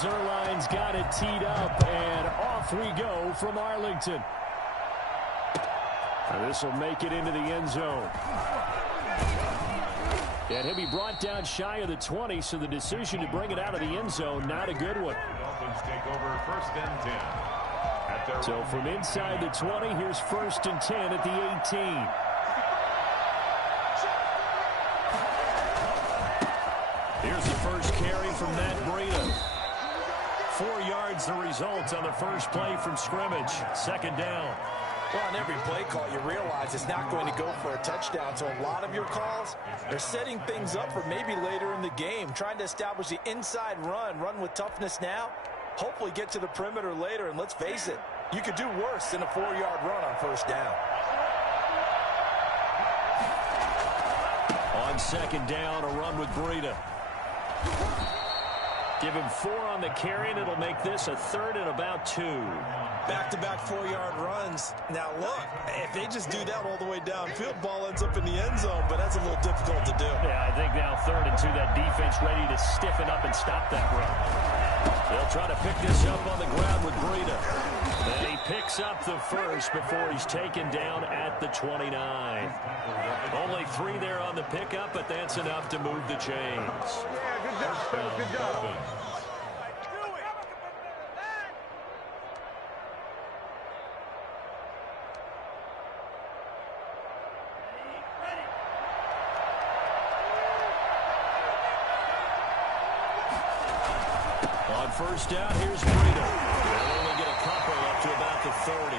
Zuerlein's got it teed up, and off we go from Arlington. This will make it into the end zone. And he'll be brought down shy of the 20, so the decision to bring it out of the end zone, not a good one. Dolphins take over 1st and 10. So from inside the 20, here's 1st and 10 at the 18. Here's the first carry from Matt Breida. 4 yards the result on the first play from scrimmage. 2nd down. Well, on every play call, you realize it's not going to go for a touchdown. So a lot of your calls, they're setting things up for maybe later in the game, trying to establish the inside run with toughness now, hopefully get to the perimeter later. And let's face it, you could do worse than a 4-yard run on 1st down. On 2nd down, a run with Breida. Give him 4 on the carry, and it'll make this a 3rd and about 2. Back-to-back 4-yard runs. Now, look, if they just do that all the way downfield, ball ends up in the end zone, but that's a little difficult to do. Yeah, I think now 3rd and 2, that defense ready to stiffen up and stop that run. They'll try to pick this up on the ground with Breida. And he picks up the first before he's taken down at the 29. Only 3 there on the pickup, but that's enough to move the chains. Yeah, good job, Phil. Good job. On 1st down, here's Breida. They'll only get a couple up to about the 30.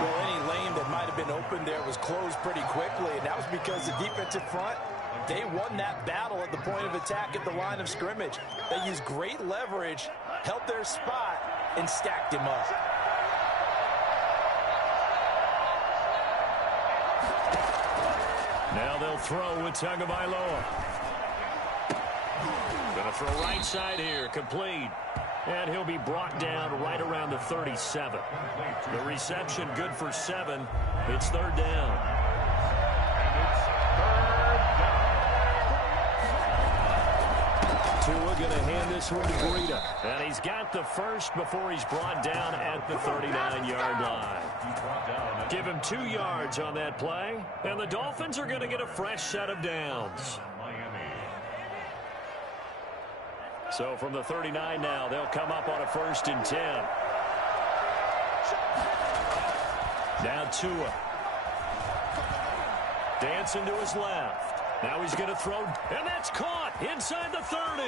Well, any lane that might have been open there was closed pretty quickly, and that was because the defensive front, they won that battle at the point of attack at the line of scrimmage. They used great leverage, held their spot, and stacked him up. Now they'll throw with Tagovailoa. Going to throw right side here, complete. And he'll be brought down right around the 37. The reception good for 7. It's 3rd down. Tua going to hand this one to Breida. And he's got the first before he's brought down at the 39-yard line. Give him 2 yards on that play. And the Dolphins are going to get a fresh set of downs. So from the 39 now, they'll come up on a 1st and 10. Now Tua. Dancing to his left. Now he's going to throw, and that's caught inside the 30.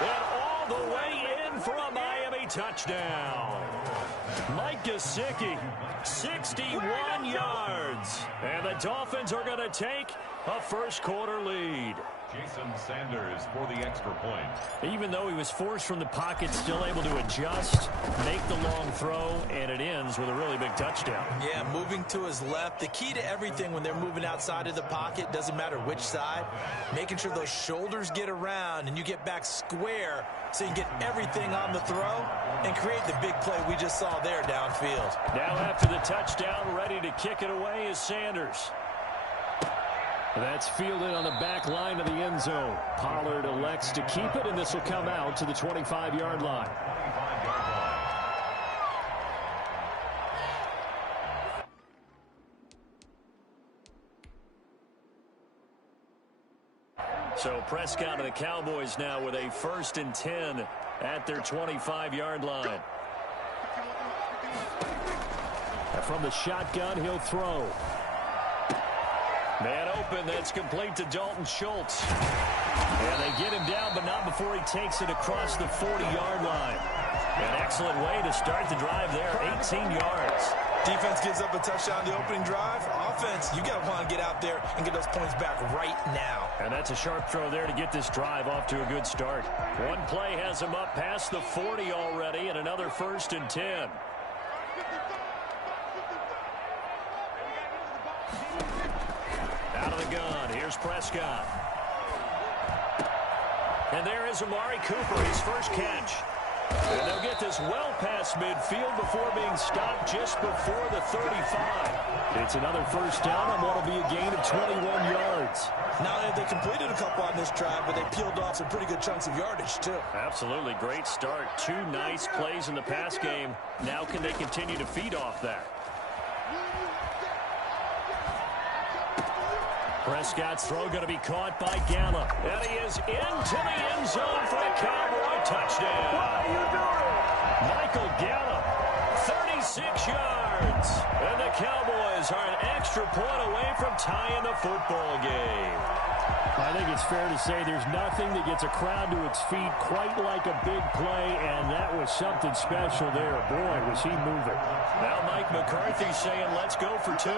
And all the way in for a Miami touchdown. Mike Gesicki, 61 yards. And the Dolphins are going to take a first-quarter lead. Jason Sanders for the extra point. Even though he was forced from the pocket, still able to adjust, make the long throw, and it ends with a really big touchdown. Yeah, moving to his left. The key to everything when they're moving outside of the pocket, doesn't matter which side, making sure those shoulders get around and you get back square so you get everything on the throw and create the big play we just saw there downfield. Now after the touchdown, ready to kick it away is Sanders. That's fielded on the back line of the end zone. Pollard elects to keep it, and this will come out to the 25-yard line. So Prescott and the Cowboys now with a 1st and 10 at their 25-yard line. From the shotgun, he'll throw. Man open, that's complete to Dalton Schultz. And they get him down, but not before he takes it across the 40-yard line. An excellent way to start the drive there, 18 yards. Defense gives up a touchdown the opening drive. Offense, you got to want to get out there and get those points back right now. And that's a sharp throw there to get this drive off to a good start. One play has him up past the 40 already, and another 1st and 10. Out of the gun, here's Prescott. And there is Amari Cooper, his first catch. And they'll get this well past midfield before being stopped just before the 35. It's another first down on what will be a gain of 21 yards. Now they completed a couple on this drive, but they peeled off some pretty good chunks of yardage, too. Absolutely. Great start. 2 nice plays in the pass game. Now can they continue to feed off that? Prescott's throw going to be caught by Gallup. And he is into the end zone for a Cowboy touchdown. What are you doing? Michael Gallup, 36 yards. And the Cowboys are an extra point away from tying the football game. I think it's fair to say there's nothing that gets a crowd to its feet quite like a big play, and that was something special there. Boy, was he moving. Now Mike McCarthy saying, let's go for 2.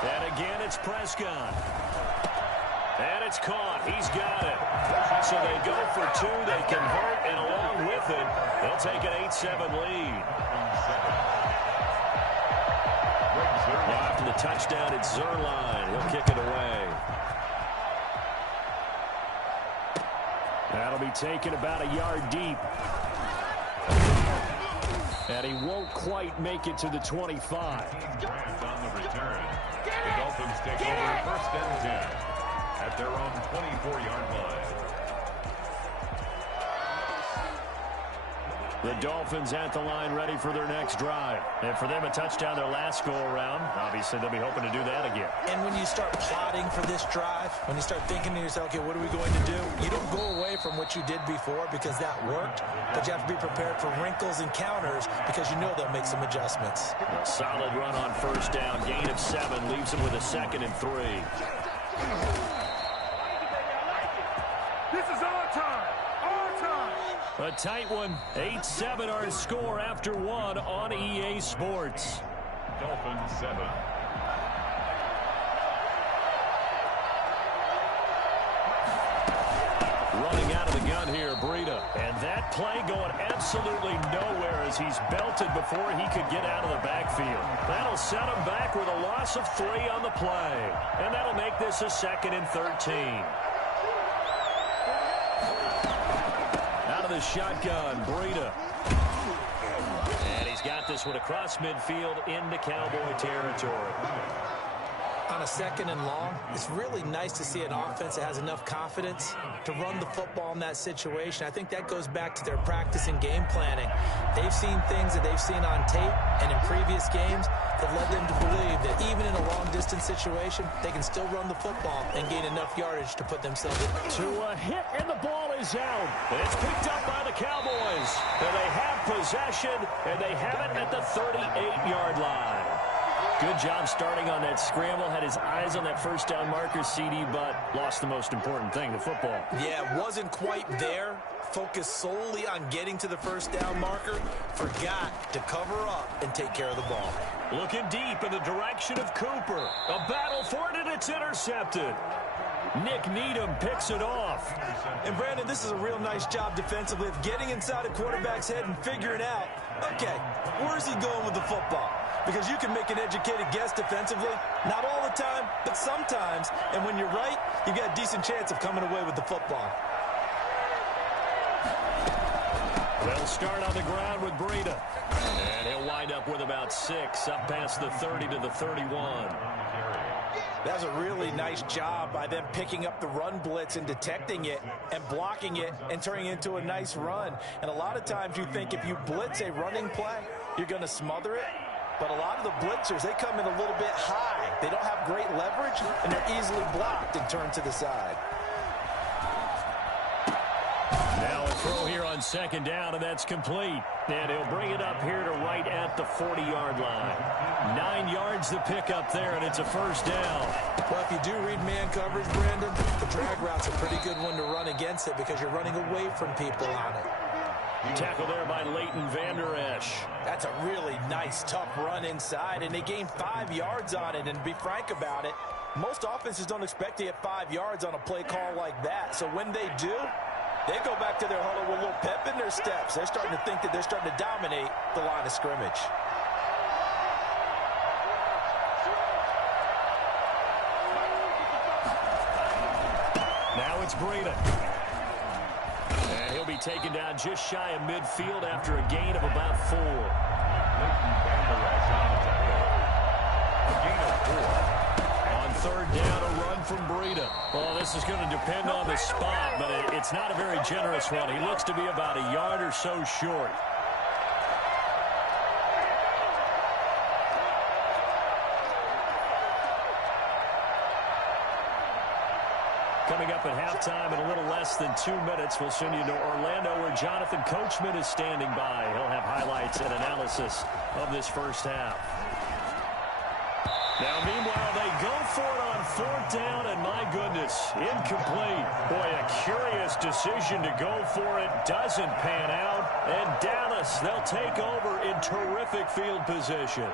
And again, it's Prescott. And it's caught. He's got it. So they go for 2. They convert, and along with it, they'll take an 8-7 lead. Well, after the touchdown, it's Zuerlein. He'll kick it away. That'll be taken about a yard deep. And he won't quite make it to the 25. On the return, the Dolphins take over first and 10 at their own 24-yard line. The Dolphins at the line ready for their next drive. And for them, a touchdown their last go-around. Obviously, they'll be hoping to do that again. And when you start plotting for this drive, when you start thinking to yourself, okay, what are we going to do? You don't go away from what you did before because that worked, but you have to be prepared for wrinkles and counters because you know they'll make some adjustments. A solid run on first down. Gain of 7 leaves them with a 2nd and 3. This is our time. Our time. A tight one. 8-7 our score after 1 on EA Sports. Dolphins 7. Running out of the gun here, Breida. And that play going absolutely nowhere as he's belted before he could get out of the backfield. That'll set him back with a loss of 3 on the play. And that'll make this a 2nd and 13. Out of the shotgun, Breida. And he's got this one across midfield into Cowboy territory. On a 2nd and long, it's really nice to see an offense that has enough confidence to run the football in that situation. I think that goes back to their practice and game planning. They've seen things that they've seen on tape and in previous games that led them to believe that even in a long-distance situation, they can still run the football and gain enough yardage to put themselves To a hit, and the ball is out. It's picked up by the Cowboys. And they have possession, and they have it at the 38-yard line. Good job starting on that scramble. Had his eyes on that first down marker, CD, but lost the most important thing, the football. Yeah, wasn't quite there. Focused solely on getting to the first down marker. Forgot to cover up and take care of the ball. Looking deep in the direction of Cooper. A battle for it, and it's intercepted. Nick Needham picks it off. And, Brandon, this is a real nice job defensively of getting inside a quarterback's head and figuring out, okay, where's he going with the football? Because you can make an educated guess defensively. Not all the time, but sometimes. And when you're right, you've got a decent chance of coming away with the football. They'll start on the ground with Breida. And he'll wind up with about 6, up past the 30 to the 31. That's a really nice job by them picking up the run blitz and detecting it and blocking it and turning it into a nice run. And a lot of times you think if you blitz a running play, you're going to smother it. But a lot of the blitzers, they come in a little bit high. They don't have great leverage, and they're easily blocked and turned to the side. Now a throw here on 2nd down, and that's complete. And he'll bring it up here to right at the 40-yard line. 9 yards to pick up there, and it's a first down. Well, if you do read man coverage, Brandon, the drag route's a pretty good one to run against it because you're running away from people on it. Tackle there by Leighton Vander Esch. That's a really nice, tough run inside, and they gained 5 yards on it. And to be frank about it, most offenses don't expect to get 5 yards on a play call like that. So when they do, they go back to their huddle with a little pep in their steps. They're starting to think that they're starting to dominate the line of scrimmage. Now it's Breida. And he'll be taken down just shy of midfield after a gain of about 4. Leighton Vander Esch on the tackle. A gain of 4. On third down, a run from Breida. Well, this is going to depend on the spot, but it's not a very generous one. He looks to be about a yard or so short. Coming up at halftime in a little less than 2 minutes, we'll send you to Orlando where Jonathan Coachman is standing by. He'll have highlights and analysis of this first half. Now, meanwhile, they go for it on fourth down, and my goodness, incomplete. Boy, a curious decision to go for it. Doesn't pan out. And Dallas, they'll take over in terrific field position.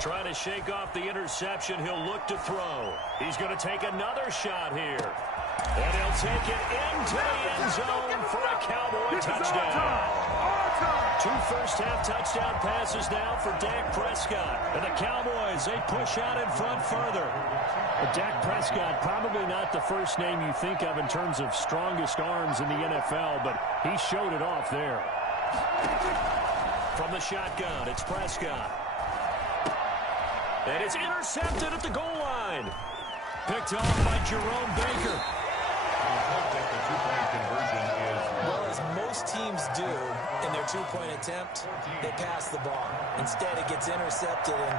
Trying to shake off the interception. He'll look to throw. He's going to take another shot here. And he'll take it into the end zone for a Cowboy touchdown. 2 first-half touchdown passes now for Dak Prescott. And the Cowboys, they push out in front further. But Dak Prescott, probably not the first name you think of in terms of strongest arms in the NFL, but he showed it off there. From the shotgun, it's Prescott. And it's intercepted at the goal line. Picked off by Jerome Baker. Well, as most teams do in their two-point attempt, they pass the ball. Instead, it gets intercepted. And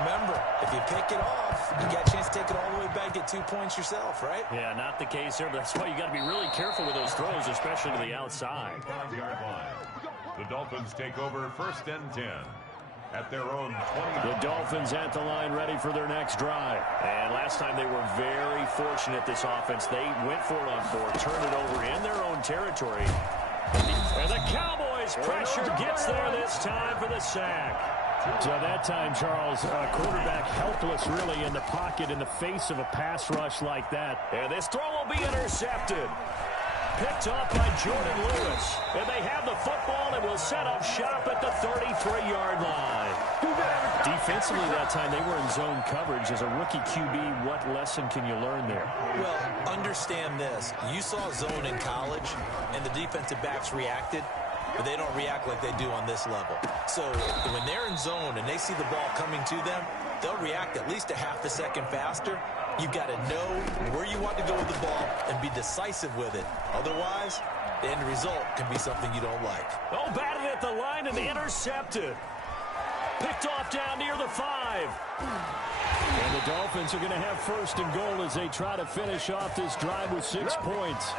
remember, if you pick it off, you got a chance to take it all the way back, get 2 points yourself, right? Yeah, not the case here, but that's why you got to be really careful with those throws, especially to the outside. The Dolphins take over 1st and 10. At their own 20. The Dolphins at the line ready for their next drive. And last time they were very fortunate, this offense. They went for it on 4, turned it over in their own territory. And the Cowboys pressure gets there this time for the sack. So that time, Charles, quarterback helpless really in the pocket in the face of a pass rush like that. And this throw will be intercepted. Picked off by Jordan Lewis. And they have the football and will set up shop at the 33-yard line. Defensively that time, they were in zone coverage. As a rookie QB, what lesson can you learn there? Well, understand this. You saw zone in college, and the defensive backs reacted, but they don't react like they do on this level. So when they're in zone and they see the ball coming to them, they'll react at least a half a second faster. You've got to know where you want to go with the ball and be decisive with it. Otherwise, the end result can be something you don't like. Oh, batted at the line and intercepted. Picked off down near the 5. And the Dolphins are going to have 1st and goal as they try to finish off this drive with 6 points.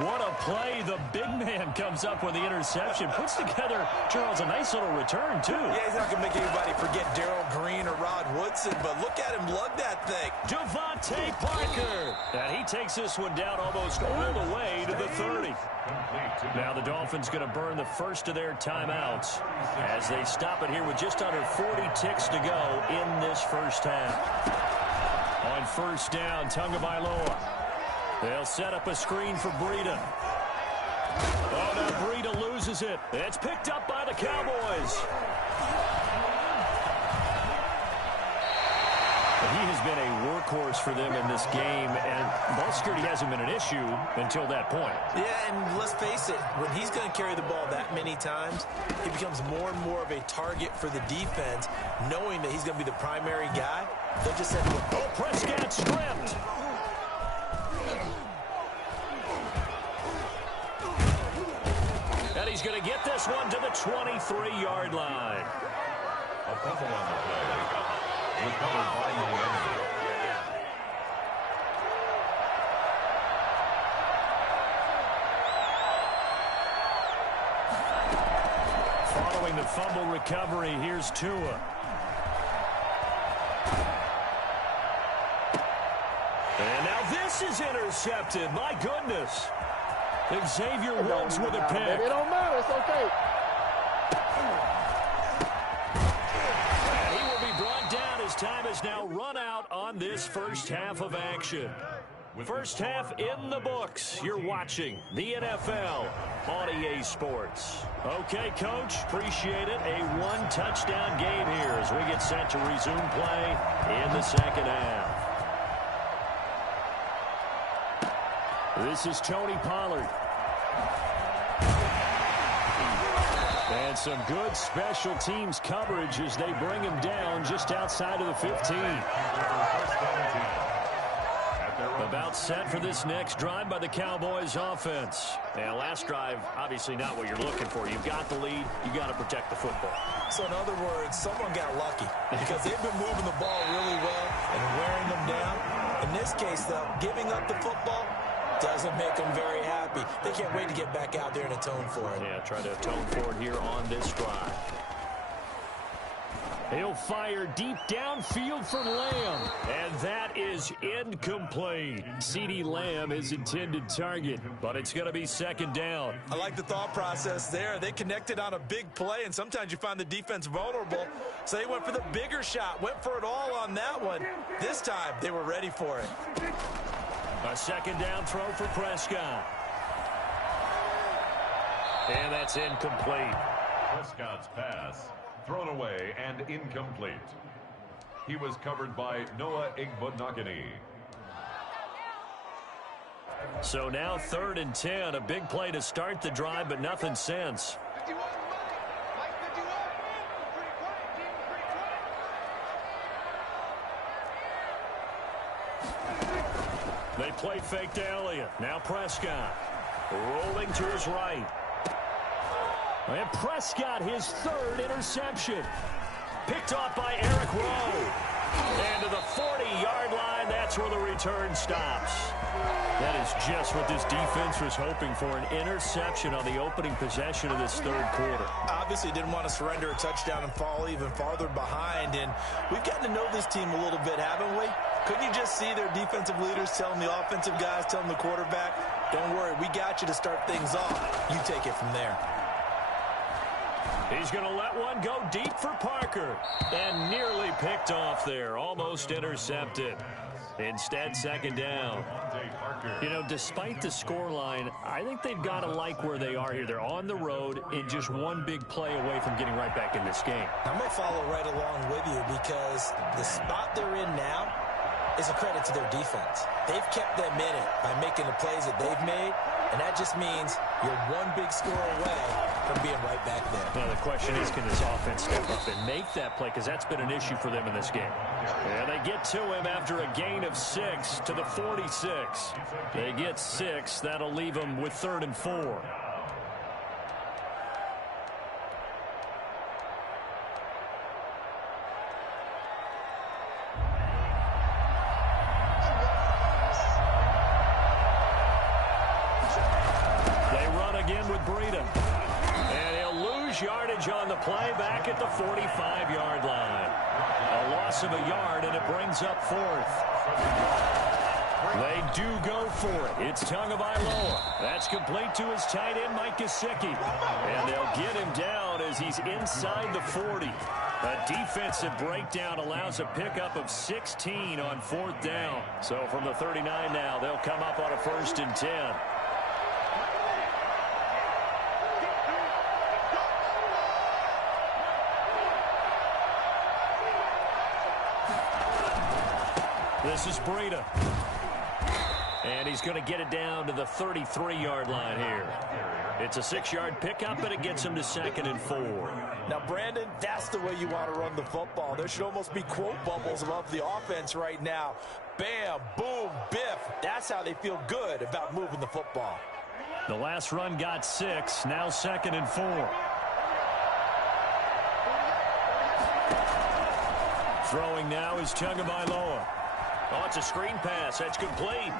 What a play. The big man comes up with the interception. Puts together, Charles, a nice little return, too. Yeah, he's not going to make anybody forget Darrell Green or Rod Woodson, but look at him lug that thing. Devontae Parker. And he takes this one down almost all the way to the 30. Now the Dolphins going to burn the first of their timeouts as they stop it here with just under 40 ticks to go in this first half. On 1st down, Tagovailoa. They'll set up a screen for Breida. Oh, now Breida loses it. It's picked up by the Cowboys. He has been a workhorse for them in this game, and ball security hasn't been an issue until that point. Yeah, and let's face it, when he's going to carry the ball that many times, he becomes more and more of a target for the defense, knowing that he's going to be the primary guy. They'll just have to... Oh, Prescott stripped. And he's going to get this one to the 23-yard line. A fumble on the play. Recovered by the enemy. Following the fumble recovery, here's Tua. And now this is intercepted. My goodness. Xavier Woods with a pick. It don't matter. It's okay. And he will be brought down as time is now run out on this first half of action. First half in the books. You're watching the NFL on EA Sports. Okay, Coach, appreciate it. A one-touchdown game here as we get set to resume play in the second half. This is Tony Pollard. And some good special teams coverage as they bring him down just outside of the 15. About set for this next drive by the Cowboys offense. Yeah, last drive, obviously not what you're looking for. You've got the lead. You've got to protect the football. So in other words, someone got lucky because they've been moving the ball really well and wearing them down. In this case, though, giving up the football doesn't make them very happy. They can't wait to get back out there and atone for it. Yeah, try to atone for it here on this drive. He'll fire deep downfield for Lamb. And that is incomplete. CeeDee Lamb, his intended target, but it's going to be second down. I like the thought process there. They connected on a big play, and sometimes you find the defense vulnerable. So they went for the bigger shot, went for it all on that one. This time, they were ready for it. A second down throw for Prescott. And that's incomplete. Prescott's pass thrown away and incomplete. He was covered by Noah Igbinoghene. So now 3rd and 10. A big play to start the drive, but nothing since. They play fake to Elliott. Now Prescott rolling to his right. And Prescott, his 3rd interception. Picked off by Eric Rowe. And to the 40-yard line, that's where the return stops. That is just what this defense was hoping for, an interception on the opening possession of this 3rd quarter. Obviously didn't want to surrender a touchdown and fall even farther behind. And we've gotten to know this team a little bit, haven't we? Couldn't you just see their defensive leaders telling the offensive guys, telling the quarterback, don't worry, we got you to start things off. You take it from there. He's going to let one go deep for Parker. And nearly picked off there. Almost intercepted. Instead, second down. You know, despite the scoreline, I think they've got to like where they are here. They're on the road and just one big play away from getting right back in this game. I'm going to follow right along with you because the spot they're in now is a credit to their defense. They've kept them in it by making the plays that they've made, and that just means you're one big score away from being right back there. Now the question is, can this offense step up and make that play? Because that's been an issue for them in this game. And they get to him after a gain of 6 to the 46. They get 6. That'll leave them with 3rd and 4. Yardage on the play back at the 45-yard line. A loss of a yard, and it brings up 4th. They do go for it. It's Tagovailoa. That's complete to his tight end, Mike Gesicki. And they'll get him down as he's inside the 40. A defensive breakdown allows a pickup of 16 on 4th down. So from the 39 now, they'll come up on a 1st and 10. This is Breida. And he's going to get it down to the 33-yard line here. It's a 6-yard pickup, but it gets him to 2nd and 4. Now, Brandon, that's the way you want to run the football. There should almost be quote bubbles above the offense right now. Bam, boom, biff. That's how they feel good about moving the football. The last run got 6, now 2nd and 4. Throwing now is Tagovailoa. Oh, it's a screen pass. That's complete.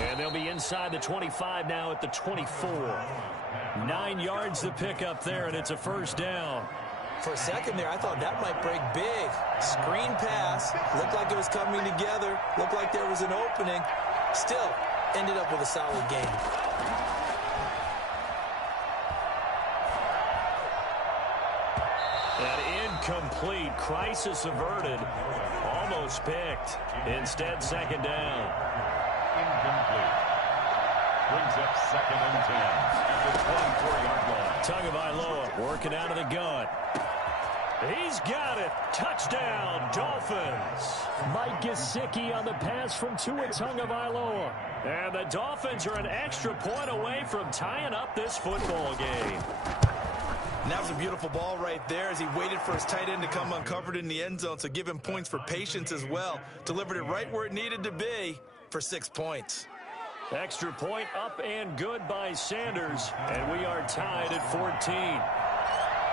And they'll be inside the 25 now at the 24. 9 yards to pick up there, and it's a 1st down. For a second there, I thought that might break big. Screen pass. Looked like it was coming together. Looked like there was an opening. Still, ended up with a solid game. An incomplete. Crisis averted. almost picked. Instead, second down. Incomplete. Brings up 2nd and 10 at the 24-yard line. Tagovailoa working out of the gun. He's got it. Touchdown, Dolphins. Mike Gesicki on the pass from Tua Tagovailoa. And the Dolphins are an extra point away from tying up this football game. And that was a beautiful ball right there as he waited for his tight end to come uncovered in the end zone, so give him points for patience as well. Delivered it right where it needed to be for 6 points. Extra point up and good by Sanders, and we are tied at 14.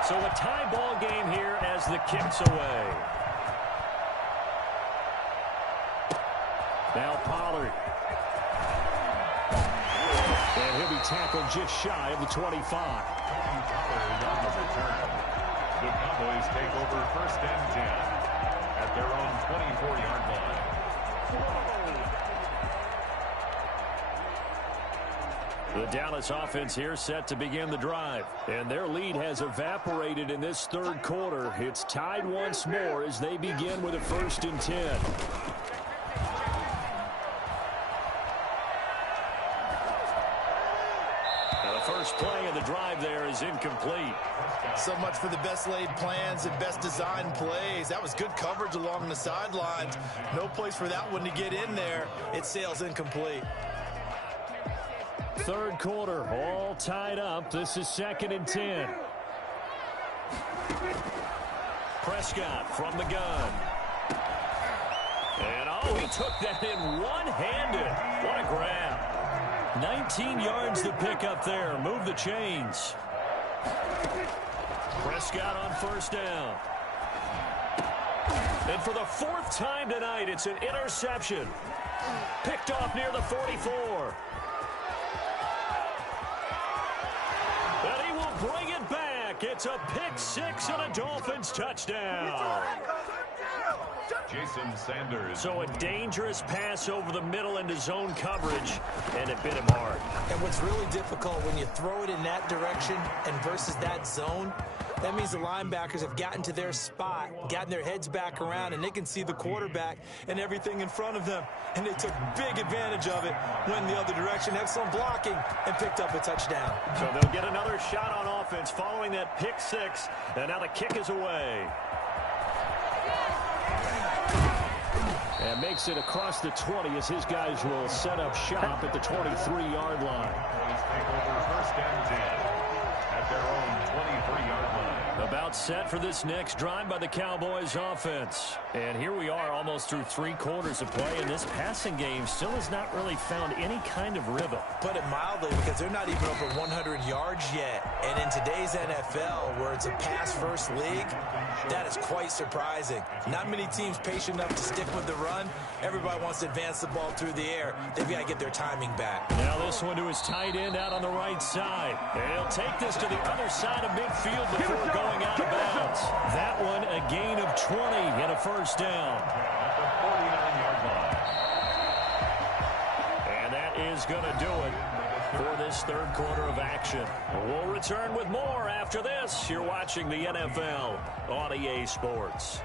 So a tie ball game here as the kick's away. Now Pollard. And he'll be tackled just shy of the 25. Pollard on the return. The Cowboys take over 1st and 10 at their own 24-yard line. The Dallas offense here set to begin the drive. And their lead has evaporated in this third quarter. It's tied once more as they begin with a 1st and 10. Now the first play of the drive there is incomplete. So much for the best laid plans and best designed plays. That was good coverage along the sidelines. No place for that one to get in there. It sails incomplete. Third quarter, all tied up. This is 2nd and 10. Prescott from the gun. And, oh, he took that in one-handed. What a grab. 19 yards to pick up there. Move the chains. Prescott on 1st down. And for the 4th time tonight, it's an interception. Picked off near the 44. And he will bring it back. It's a pick 6 and a Dolphins touchdown. Jason Sanders. So a dangerous pass over the middle into zone coverage, and it bit him hard. And what's really difficult when you throw it in that direction and versus that zone, that means the linebackers have gotten to their spot, gotten their heads back around, and they can see the quarterback and everything in front of them. And they took big advantage of it, went the other direction, excellent blocking, and picked up a touchdown. So they'll get another shot on offense following that pick 6, and now the kick is away. And makes it across the 20 as his guys will set up shop at the 23-yard line. Take over 1st and 10 at their own 23-yard line. About set for this next drive by the Cowboys offense. And here we are almost through 3 quarters of play, and this passing game still has not really found any kind of rhythm. Put it mildly, because they're not even over 100 yards yet. And in today's NFL, where it's a pass-first league, that is quite surprising. Not many teams patient enough to stick with the run. Everybody wants to advance the ball through the air. They've got to get their timing back. Now this one to his tight end out on the right side. And he'll take this to the other side of midfield before going out of bounds. That one a gain of 20 and a 1st down. At the 49-yard line. And that is going to do it for this third quarter of action. We'll return with more after this. You're watching the NFL on EA Sports.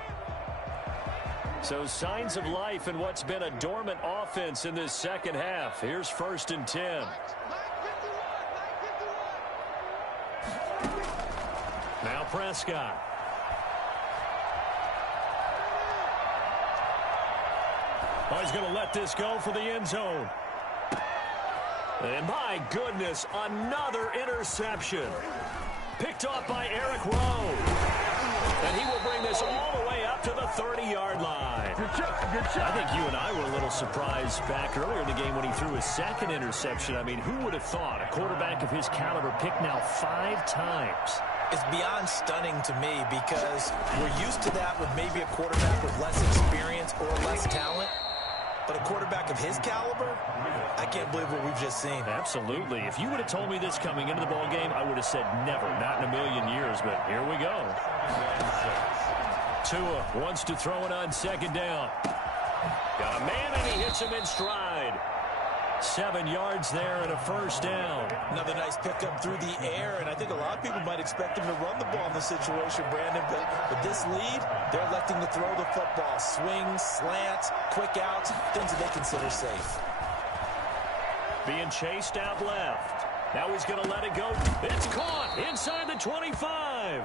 So signs of life in what's been a dormant offense in this second half. Here's 1st and 10. Now Prescott. Oh, he's going to let this go for the end zone. And my goodness, another interception. Picked off by Eric Rowe. And he will bring this all the way up to the 30-yard line. Good job. I think you and I were a little surprised back earlier in the game when he threw his 2nd interception. I mean, who would have thought a quarterback of his caliber picked now 5 times? It's beyond stunning to me because we're used to that with maybe a quarterback with less experience or less talent. But a quarterback of his caliber, I can't believe what we've just seen. Absolutely. If you would have told me this coming into the ball game, I would have said never, not in a million years. But here we go. Tua wants to throw it on 2nd down. Got a man, and he hits him in stride. 7 yards there and a first down. Another nice pickup through the air, and I think a lot of people might expect him to run the ball in this situation, Brandon, but with this lead, they're electing to throw the football. Swings, slants, quick outs, things that they consider safe. Being chased out left. Now he's going to let it go. It's caught inside the 25.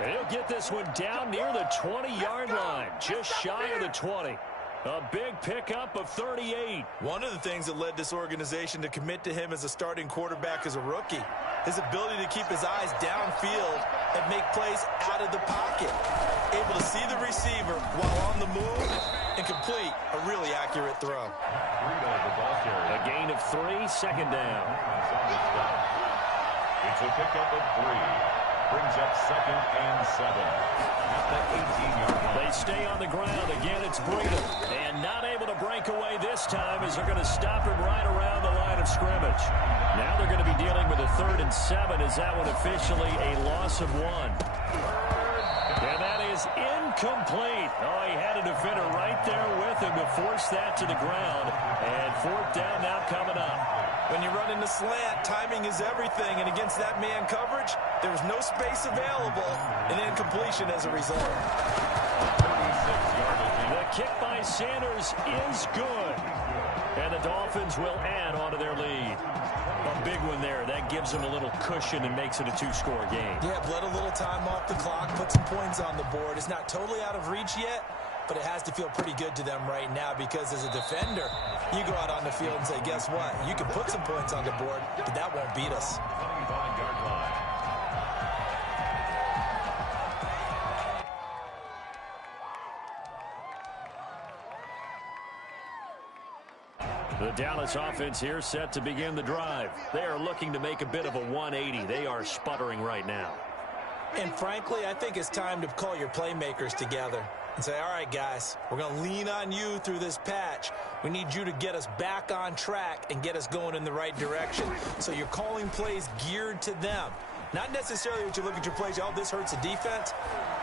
And he'll get this one down near the 20-yard line, just shy of the 20. A big pickup of 38. One of the things that led this organization to commit to him as a starting quarterback as a rookie, his ability to keep his eyes downfield and make plays out of the pocket. Able to see the receiver while on the move and complete a really accurate throw. A gain of 3, second down. It's a pickup of 3. Brings up 2nd and 7. At the 18-yard line. They stay on the ground. Again, it's Breida. And not able to break away this time as they're going to stop him right around the line of scrimmage. Now they're going to be dealing with a 3rd and 7 as that one officially a loss of 1. And that is incomplete. Oh, he had a defender right there with him to force that to the ground. And 4th down now coming up. When you run into slant, timing is everything, and against that man coverage, there was no space available, and incompletion as a result. The kick by Sanders is good, and the Dolphins will add on to their lead. A big one there. That gives them a little cushion and makes it a 2-score game. Yeah, bled a little time off the clock, put some points on the board. It's not totally out of reach yet, but it has to feel pretty good to them right now because as a defender, you go out on the field and say, guess what? You can put some points on the board, but that won't beat us. 25-yard line. The Dallas offense here set to begin the drive. They are looking to make a bit of a 180. They are sputtering right now. And frankly, I think it's time to call your playmakers together and say, all right, guys, we're going to lean on you through this patch. We need you to get us back on track and get us going in the right direction. So you're calling plays geared to them. Not necessarily what you look at your plays, oh, this hurts the defense.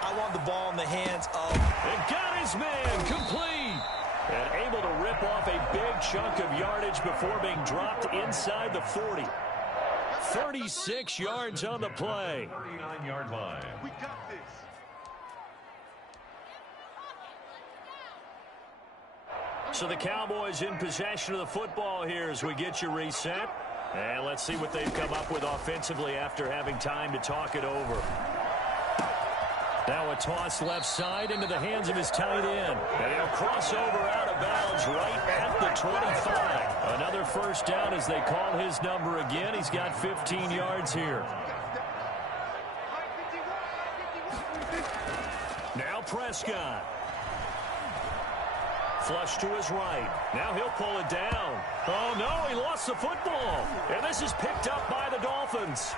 I want the ball in the hands of... And got his man complete. And able to rip off a big chunk of yardage before being dropped inside the 40. 36 yards on the play. 39-yard line. We got this. So the Cowboys in possession of the football here as we get you reset. And let's see what they've come up with offensively after having time to talk it over. Now a toss left side into the hands of his tight end. And he'll cross over out of bounds right at the 25. Another first down as they call his number again. He's got 15 yards here. Now Prescott. Flush to his right. Now he'll pull it down. Oh, no, he lost the football. And this is picked up by the Dolphins.